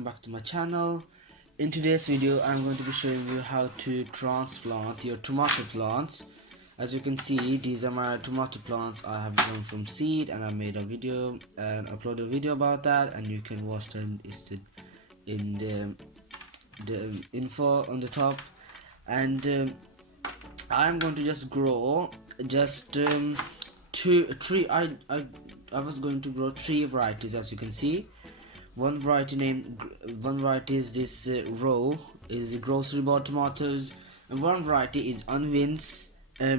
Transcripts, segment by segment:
welcome back to my channel. In today's video I'm going to be showing you how to transplant your tomato plants. As you can see, these are my tomato plants I have grown from seed, and I made a video and uploaded a video about that, and you can watch them in the info on the top. And I'm going to just grow just I was going to grow three varieties. As you can see, one variety is this row is grocery bought tomatoes, and one variety is unwins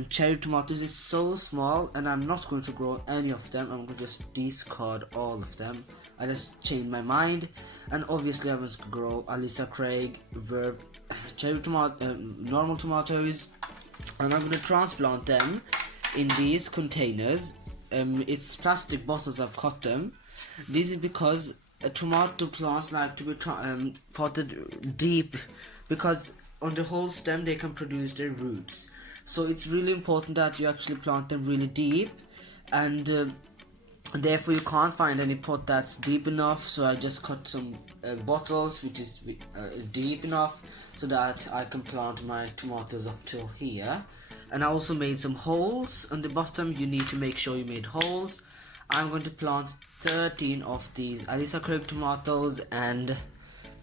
cherry tomatoes. Is so small and I'm not going to grow any of them. I'm going to just discard all of them. I just changed my mind, and obviously I was going to grow Alyssa Craig verb cherry tomato normal tomatoes, and I'm going to transplant them in these containers. It's plastic bottles. I've cut them. This is because tomato plants like to be potted deep, because on the whole stem they can produce their roots. So it's really important that you actually plant them really deep, and therefore you can't find any pot that's deep enough. So I just cut some bottles which is deep enough so that I can plant my tomatoes up till here. And I also made some holes on the bottom. You need to make sure you made holes. I'm going to plant 13 of these Alyssa Craig tomatoes, and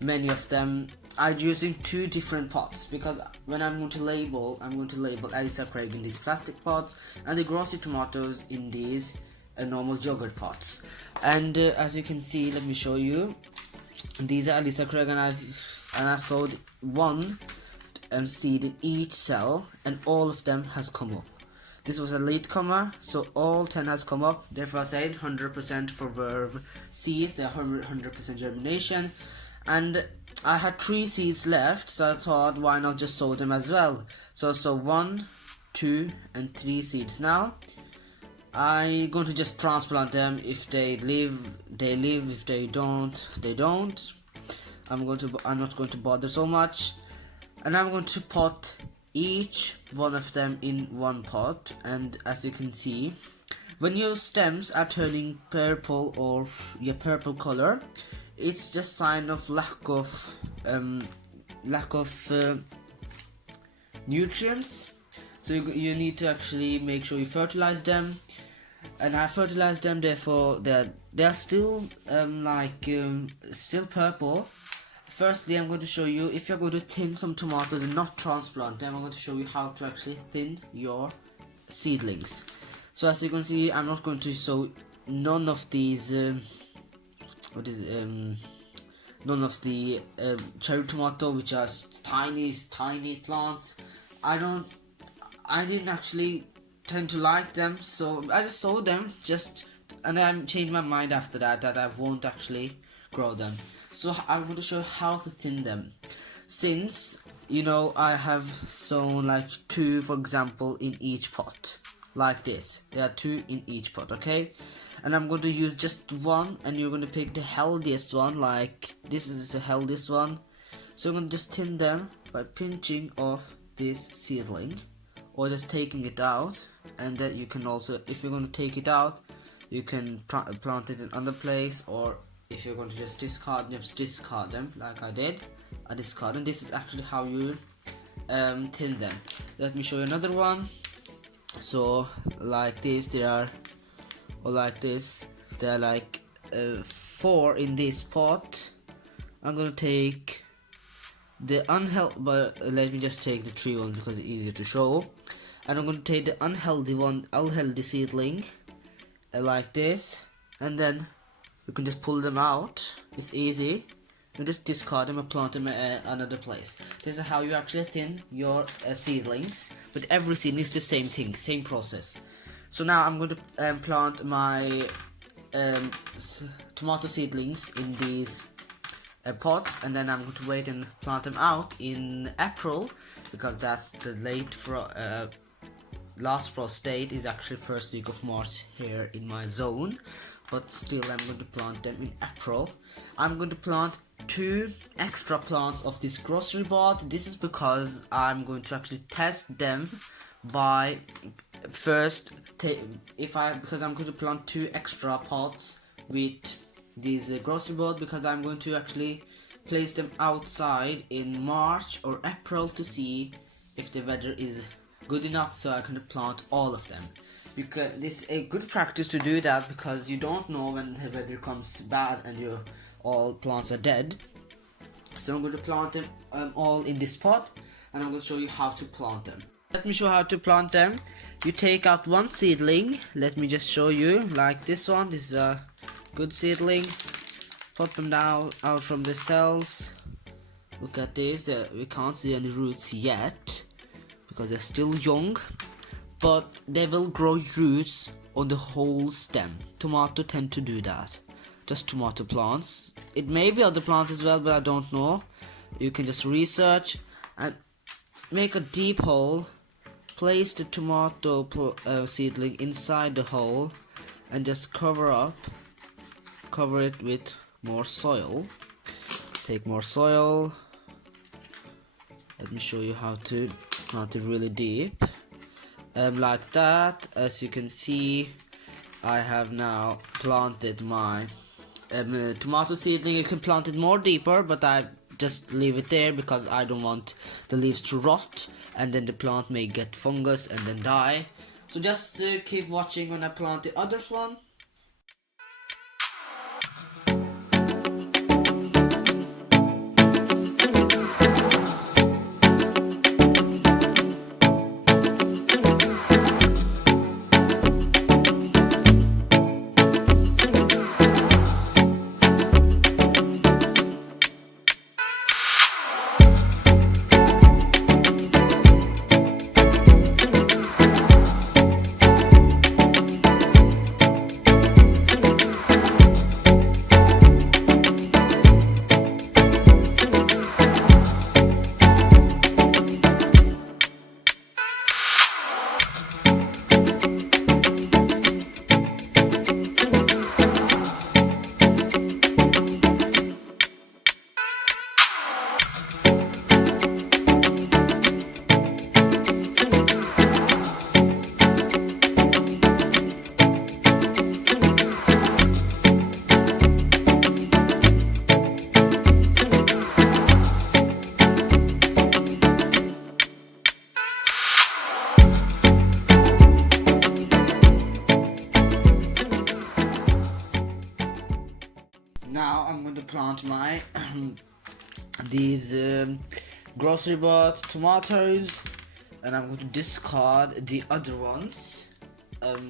many of them are using two different pots, because when I'm going to label Alyssa Craig in these plastic pots and the grocery tomatoes in these normal yogurt pots. And as you can see, let me show you. These are Alyssa Craig, and I sowed one seed in each cell, and all of them has come up. This was a late comer, so all 10 has come up. Therefore I said 100% for verve seeds. They are 100% germination, and I had 3 seeds left, so I thought why not just sow them as well. So 1, 2 and 3 seeds. Now I'm going to just transplant them. If they live, they live. If they don't, they don't. I'm not going to bother so much. And I'm going to pot each one of them in one pot. And as you can see, when your stems are turning purple or purple color, it's just sign of lack of nutrients. So you need to actually make sure you fertilize them. And I fertilized them, therefore they're still still purple. Firstly, I'm going to show you, if you're going to thin some tomatoes and not transplant them, I'm going to show you how to actually thin your seedlings. So as you can see, I'm not going to sow none of these none of the cherry tomato, which are tiny plants. I didn't actually tend to like them, so I just sowed them, and I changed my mind after that I won't actually grow them. So I'm going to show you how to thin them. Since I have sown like 2, for example, in each pot, like this. There are 2 in each pot, okay? And I'm going to use just one, and you're going to pick the healthiest one. Like this is the healthiest one. So I'm going to just thin them by pinching off this seedling, or just taking it out. And then you can also, if you're going to take it out, you can plant it in another place, or if you're going to just discard them like I did. I discard them. This is actually how you thin them. Let me show you another one. So like this, or like this, there are like 4 in this pot. I'm gonna take the but let me just take the 3 one because it's easier to show. And I'm gonna take the unhealthy seedling like this, and then you can just pull them out. It's easy. You just discard them and plant them another place. This is how you actually thin your seedlings. But every seed is the same thing, same process. So now I'm going to plant my tomato seedlings in these pots, and then I'm going to wait and plant them out in April, because that's the last frost date is actually first week of March here in my zone. But still, I'm going to plant them in April. I'm going to plant 2 extra plants of this grocery bought. This is because I'm going to actually test them by first because I'm going to plant 2 extra pots with these grocery bought, because I'm going to actually place them outside in March or April to see if the weather is good enough so I can plant all of them. This is a good practice to do that, because you don't know when the weather comes bad and your all plants are dead. So I'm going to plant them all in this pot, and I'm going to show you how to plant them. Let me show how to plant them. You take out one seedling. Let me just show you, like this one. This is a good seedling. Pop them down out from the cells. Look at this. We can't see any roots yet because they're still young, but they will grow roots on the whole stem. Tomato tend to do that. Just tomato plants. It may be other plants as well, but I don't know. You can just research and make a deep hole. Place the tomato seedling inside the hole and just cover it with more soil. Take more soil. Let me show you how to plant it really deep. Like that. As you can see, I have now planted my tomato seedling. You can plant it more deeper, but I just leave it there because I don't want the leaves to rot and then the plant may get fungus and then die. So just keep watching when I plant the other one. Now I'm going to plant my these grocery bought tomatoes, and I'm going to discard the other ones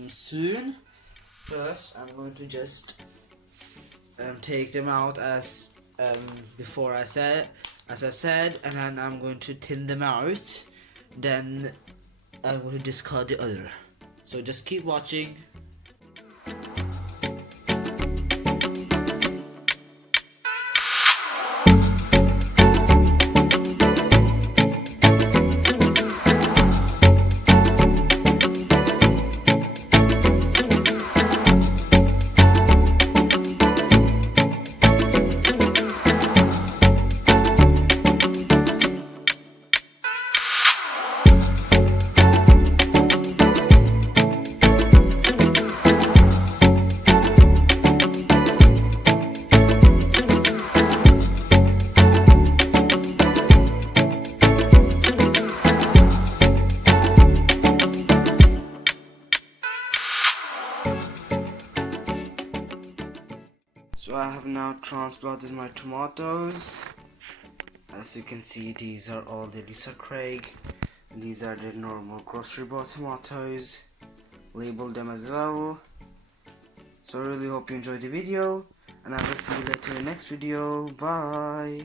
soon. First, I'm going to just take them out as before I said, and then I'm going to thin them out. Then I'm going to discard the other. So just keep watching. So I have now transplanted my tomatoes. As you can see, these are all the Lisa Craig. These are the normal grocery bought tomatoes. Label them as well. So I really hope you enjoyed the video, and I will see you later in the next video. Bye.